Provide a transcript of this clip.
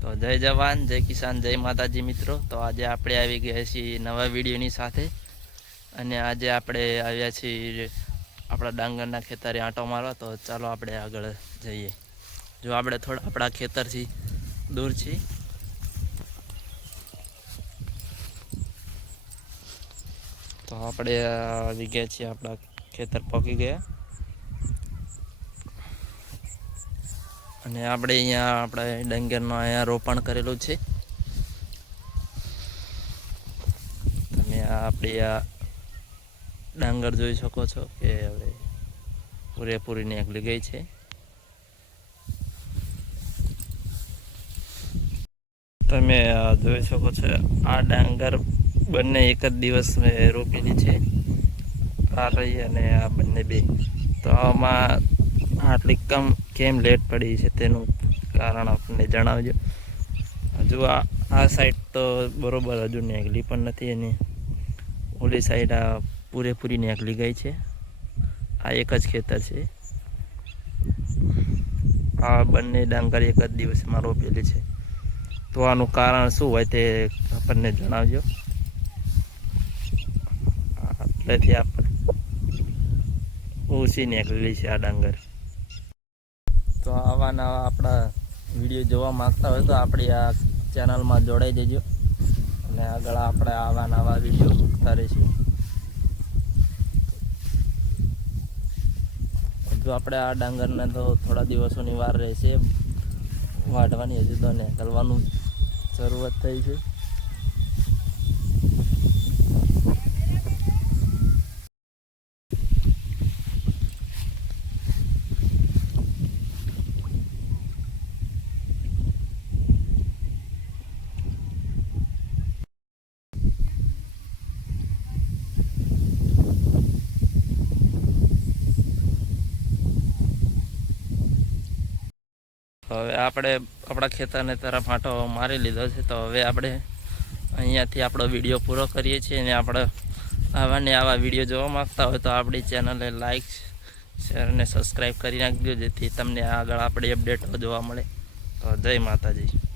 તો જય જવાન, જય કિસાન, જય માતાજી મિત્રો। તો આજે આપણે આવી ગયા છીએ નવા વિડીયોની સાથે અને આજે આપણે આવ્યા છીએ આપણા ડાંગરના ખેતરે આંટો મારવા। તો ચાલો આપણે આગળ જઈએ। જો આપણે થોડા આપણા ખેતરથી દૂર છીએ તો આપણે આવી ગયા છીએ, આપણા ખેતર પહોંચી ગયા અને આપણે અહીંયા આપણે ડાંગરનો અહીંયા રોપણ કરેલું છે। તમે આપણી આ ડાંગર જોઈ શકો છો કે હવે પૂરેપૂરી નીકળી ગઈ છે। તમે જોઈ શકો છો આ ડાંગર બંને એક જ દિવસ મેં રોપેલી છે, આ રહી અને આ બંને બે। તો આમાં આટલી કેમ લેટ પડી છે તેનું કારણ આપણને જણાવજો। હજુ આ સાઈડ તો બરોબર હજુ નીકળી પણ નથી અને ઓલી સાઈડ આ પૂરેપૂરી નીકળી ગઈ છે। આ એક જ ખેતર છે, આ બંને ડાંગર એક જ દિવસમાં રોપેલી છે। તો આનું કારણ શું હોય તે આપણને જણાવજો। એટલેથી આપણે ઓછી નીકળેલી છે આ ડાંગર। તો આવા નવા આપણા વિડીયો જોવા માંગતા હોય તો આપણી આ ચેનલમાં જોડાઈ દેજો અને આગળ આપણે આવા નવા વિડીયો મૂકતા રહીશું। જો આપણે આ ડાંગરને તો થોડા દિવસોની વાર રહેશે વાઢવાની, હજુ તો નીકળવાનું શરૂઆત થઈ છે। હવે આપણે આપણા ખેતરને તરફ આંટો મારી લીધો છે। તો હવે આપણે અહીંયાથી આપણો વિડીયો પૂરો કરીએ છીએ અને આપણે આવા વિડીયો જોવા માગતા હોય તો આપણી ચેનલને લાઈક, શેર અને સબસ્ક્રાઈબ કરી નાખજો, જેથી તમને આગળ આપણી અપડેટો જોવા મળે। તો જય માતાજી।